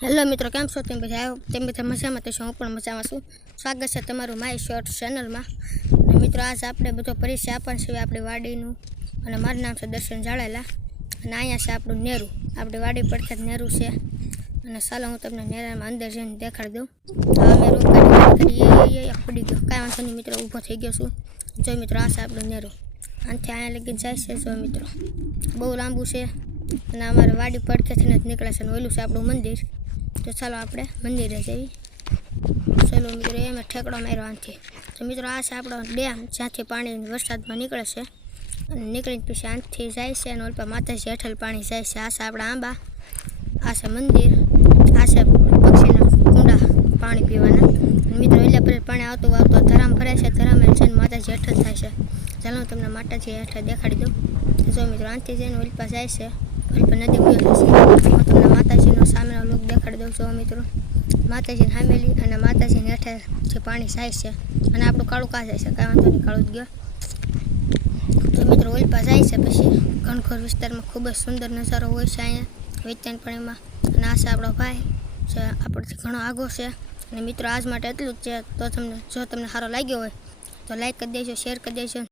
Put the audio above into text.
Hello મિત્રો, કેમ છો તેમ બધા મજામાં તો હું પણ મજામાં છું। સ્વાગત છે તમારું માય શોર્ટ ચેનલમાં। અને મિત્રો આજ આપણે બધો પરિચય આપવાનો છે આપણી વાડીનું। અને મારું નામ છે દર્શન જાળેલા અને અહીંયા છે આપણું નેરું। આપણી વાડી પડતા જ નેરું છે અને ચાલો હું તમને નેરામાં અંદર જઈને દેખાડી દઉં। હવે મેં રૂમ કાઢી પડી ગયો, કાંઈ વાંધો નહીં મિત્રો, ઊભો થઈ ગયો છું। જો મિત્રો આ છે આપણું નેરું, આનાથી અહીંયા લગીને જાય છે। જો મિત્રો બહુ લાંબુ છે અને અમારે વાડી પડખેથી જ નીકળે છે અને ઓલું છે આપણું મંદિર। તો ચાલો આપણે મંદિરે જઈએ। ચાલો મિત્રો, એમ ઠેકડો માર્યો આનાથી। તો મિત્રો આ છે આપણો ડેમ, જ્યાંથી પાણી વરસાદમાં નીકળે છે અને નીકળીને પછી આનાથી જાય છે અને ઓલપા માતાજી હેઠળ પાણી જાય છે। આ છે આપણા આંબા, આ છે મંદિર, આ છે પક્ષીના કુંડા પાણી પીવાના। અને મિત્રો એટલે પર પાણી આવતું ધરામ ભરાય છે, ધરામ જઈને માતાજી હેઠળ થાય છે। ચાલો હું તમને માતાજી હેઠળ દેખાડી દઉં। જો મિત્રો આનાથી જઈને ઓલપા જાય છે, ઓલપા નદી ગયો છે। હું તમને માતાજીનો સામેનો લુક દેખાડી દઉં છું મિત્રો, માતાજીને સામેલી અને માતાજીને હેઠે જે પાણી જાય છે અને આપણું કાળું કા જાય છે, કાંઈ વાંધો નહીં, કાળું જ ગયો। તો મિત્રો ઓલપા જાય છે પછી ઘનઘોર વિસ્તારમાં ખૂબ જ સુંદર નજારો હોય છે અહીંયા વેચાણ પાણીમાં। અને આ છે આપણો ભાઈ જે આપણથી ઘણો આગો છે। અને મિત્રો આજ માટે એટલું જ છે। તો જો તમને સારો લાગ્યો હોય તો લાઈક કરી દેજો, શેર કરી દેજો,